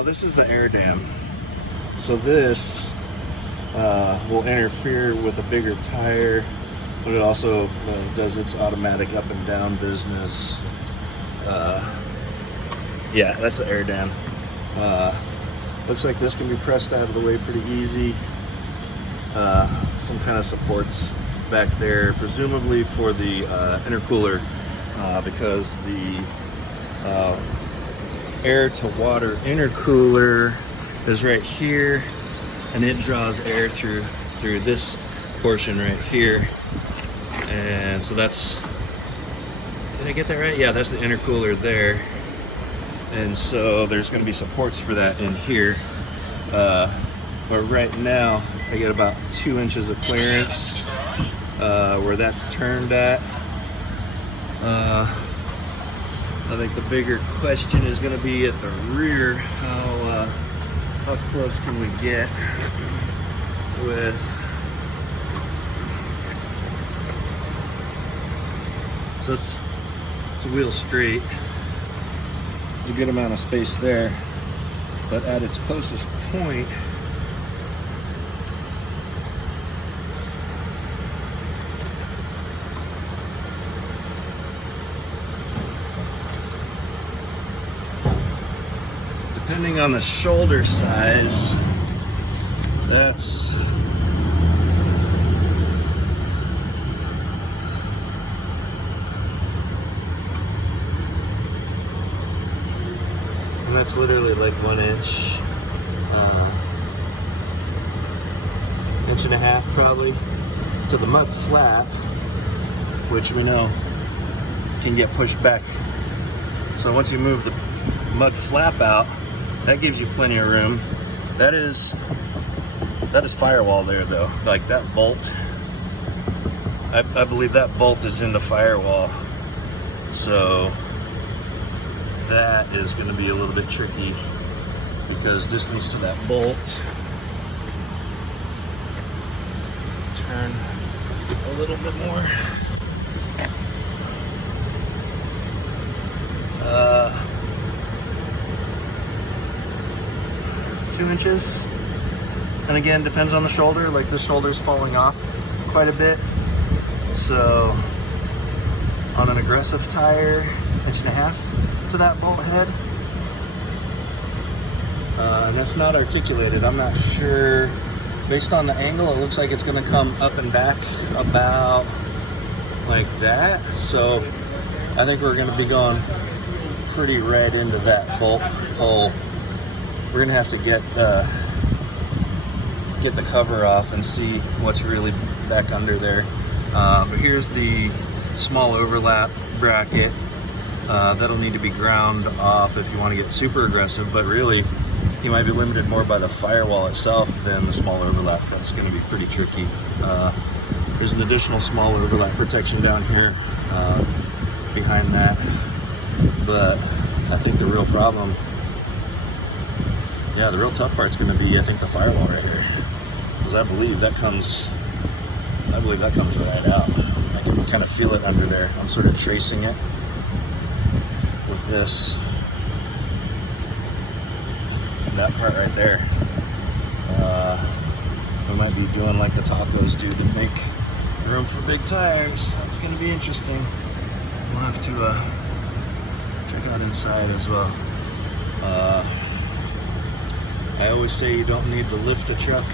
Now this is the air dam. So this will interfere with a bigger tire, but it also does its automatic up and down business. Yeah, that's the air dam. Looks like this can be pressed out of the way pretty easy. Some kind of supports back there, presumably for the intercooler, because the air to water intercooler is right here, and it draws air through this portion right here. And so that's, did I get that right? Yeah, that's the intercooler there. And so there's going to be supports for that in here. But right now I get about 2 inches of clearance where that's turned at. I think the bigger question is going to be at the rear. How close can we get with so it's a wheel straight. There's a good amount of space there, but at its closest point, depending on the shoulder size, that's literally like 1 inch, inch and a half probably to the mud flap, which we know can get pushed back. So once you move the mud flap out, that gives you plenty of room. That is firewall there though. Like that bolt, I believe that bolt is in the firewall. So that is going to be a little bit tricky because distance to that bolt. Turn a little bit more. 2 inches. And again, depends on the shoulder. Like this shoulder's falling off quite a bit. So on an aggressive tire, 1.5 inches to that bolt head. And that's not articulated. I'm not sure. Based on the angle, it looks like it's going to come up and back about like that. So I think we're going to be going pretty right into that bolt hole. We're going to have to get the cover off and see what's really back under there. But here's the small overlap bracket. That'll need to be ground off if you want to get super aggressive, but really you might be limited more by the firewall itself than the small overlap. That's going to be pretty tricky. There's an additional small overlap protection down here behind that, but I think the real problem, the real tough part's going to be, I think, the firewall right here, because I believe that comes right out. I can kind of feel it under there. I'm sort of tracing it with this, that part right there. We might be doing like the tacos do to make room for big tires. That's going to be interesting. We'll have to check out inside as well. I always say you don't need to lift a truck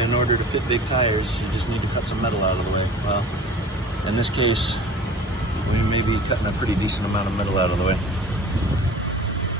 in order to fit big tires. You just need to cut some metal out of the way. Well, in this case, we may be cutting a pretty decent amount of metal out of the way.